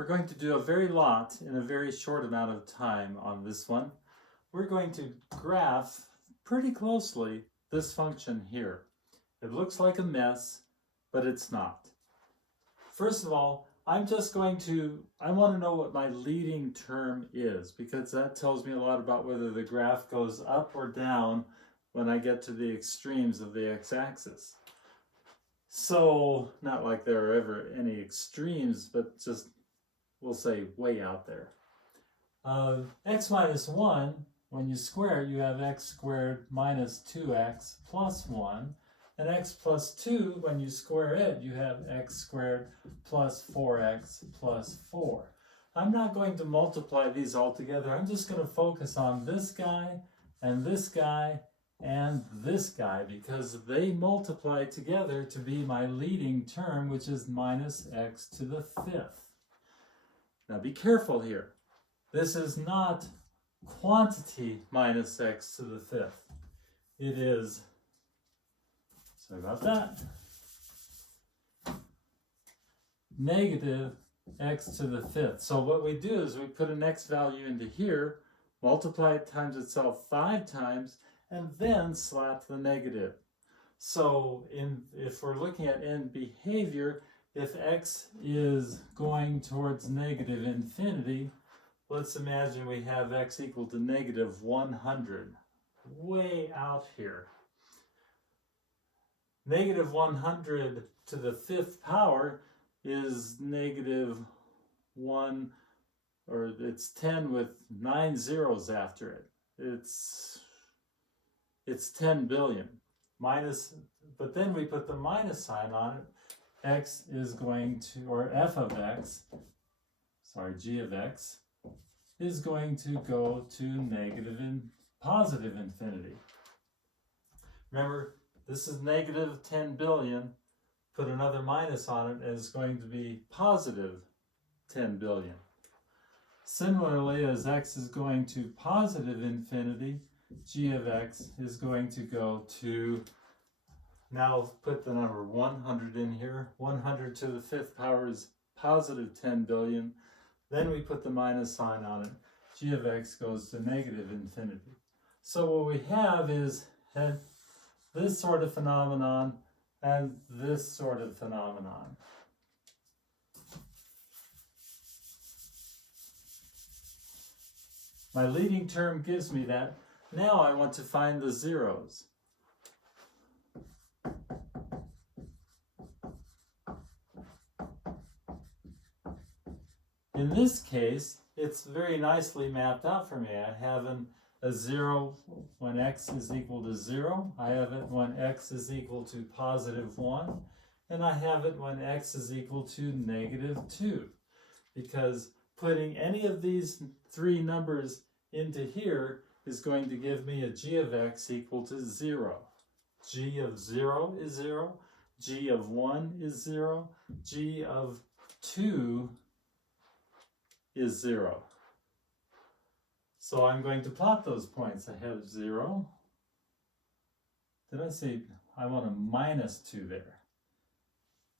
We're going to do a very lot in a very short amount of time on this one. We're going to graph pretty closely this function here. It looks like a mess, but it's not. First of all, I want to know what my leading term is, because that tells me a lot about whether the graph goes up or down when I get to the extremes of the x-axis. So, not like there are ever any extremes, but just, we'll say, way out there. X minus 1, when you square it, you have x squared minus 2x plus 1. And x plus 2, when you square it, you have x squared plus 4x plus 4. I'm not going to multiply these all together. I'm just going to focus on this guy and this guy and this guy, because they multiply together to be my leading term, which is minus x to the 5th. Now be careful here. This is not quantity minus x to the 5th. It is, sorry about that, negative x to the 5th. So what we do is we put an x value into here, multiply it times itself 5 times, and then slap the negative. So if we're looking at end behavior, if x is going towards negative infinity, let's imagine we have x equal to negative 100, way out here. Negative 100 to the 5th power is negative 1, or it's 10 with 9 zeros after it. It's 10 billion. But then we put the minus sign on it. X is going to, or f of x, sorry, g of x, is going to go to negative and positive infinity. Remember, this is negative 10 billion. Put another minus on it, and it's going to be positive 10 billion. Similarly, as x is going to positive infinity, g of x is going to go to, now put the number 100 in here. 100 to the 5th power is positive 10 billion. Then we put the minus sign on it. G of x goes to negative infinity. So what we have is this sort of phenomenon and this sort of phenomenon. My leading term gives me that. Now I want to find the zeros. In this case, it's very nicely mapped out for me. I have a 0 when x is equal to 0. I have it when x is equal to positive 1. And I have it when x is equal to negative 2. Because putting any of these three numbers into here is going to give me a g of x equal to 0. G of 0 is 0. G of 1 is 0. G of 2 is 0. So I'm going to plot those points. I have 0. Did I say I want a minus 2 there?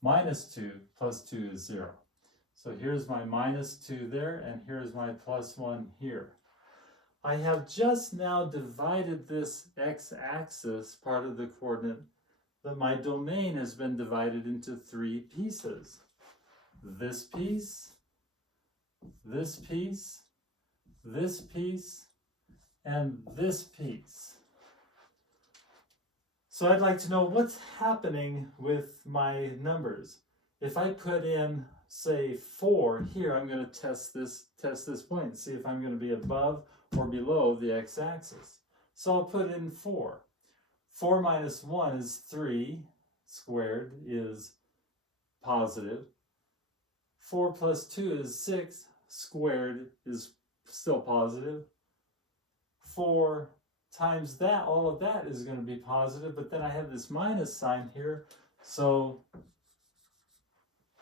Minus 2 plus 2 is 0. So here's my minus 2 there, and here's my plus 1 here. I have just now divided this x-axis, part of the coordinate, that my domain has been divided into 3 pieces. This piece, this piece, this piece, and this piece. So I'd like to know what's happening with my numbers. If I put in, say, 4 here, I'm going to test this point, see if I'm going to be above or below the x-axis. So I'll put in 4. 4 minus 1 is 3, squared is positive. 4 plus 2 is 6, squared is still positive. 4 times that, all of that is going to be positive, but then I have this minus sign here, so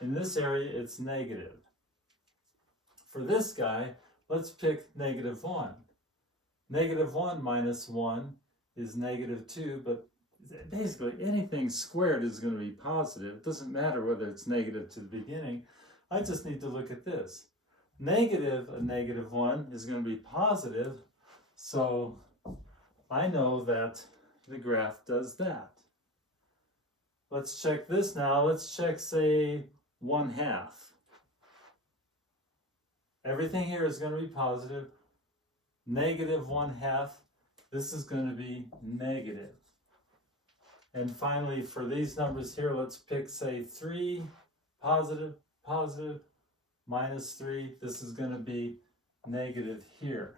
in this area it's negative. For this guy, let's pick negative 1. Negative 1 minus 1 is negative 2, but basically anything squared is going to be positive. It doesn't matter whether it's negative to the beginning. I just need to look at this. Negative a negative 1 is going to be positive, so I know that the graph does that. Let's check this now. Let's check, say, 1/2. Everything here is going to be positive. Negative 1/2, this is going to be negative. And finally, for these numbers here, let's pick, say, 3, positive, positive, minus 3. This is going to be negative here.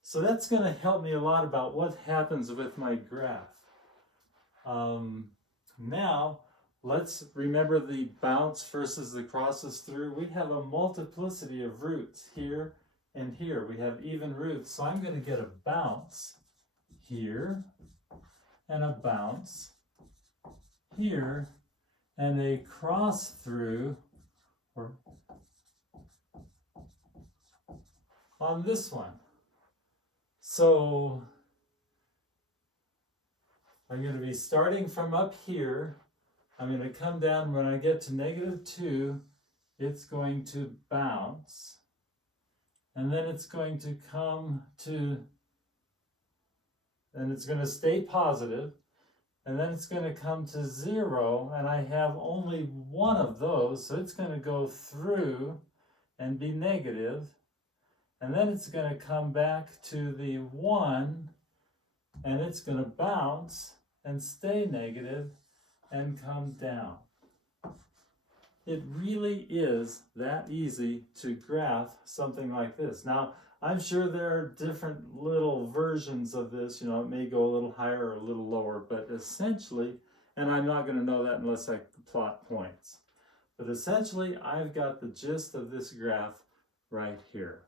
So that's going to help me a lot about what happens with my graph. Now, let's remember the bounce versus the crosses through. We have a multiplicity of roots here and here. We have even roots, so I'm going to get a bounce here and a bounce here and a cross through or on this one. So I'm going to be starting from up here. I'm going to come down. When I get to -2, it's going to bounce. And then it's going to come to, and it's going to stay positive. And then it's going to come to 0. And I have only one of those. So it's going to go through and be negative. And then it's going to come back to the 1. And it's going to bounce and stay negative and come down. It really is that easy to graph something like this. Now, I'm sure there are different little versions of this. You know, it may go a little higher or a little lower, but essentially, and I'm not going to know that unless I plot points, but essentially, I've got the gist of this graph right here.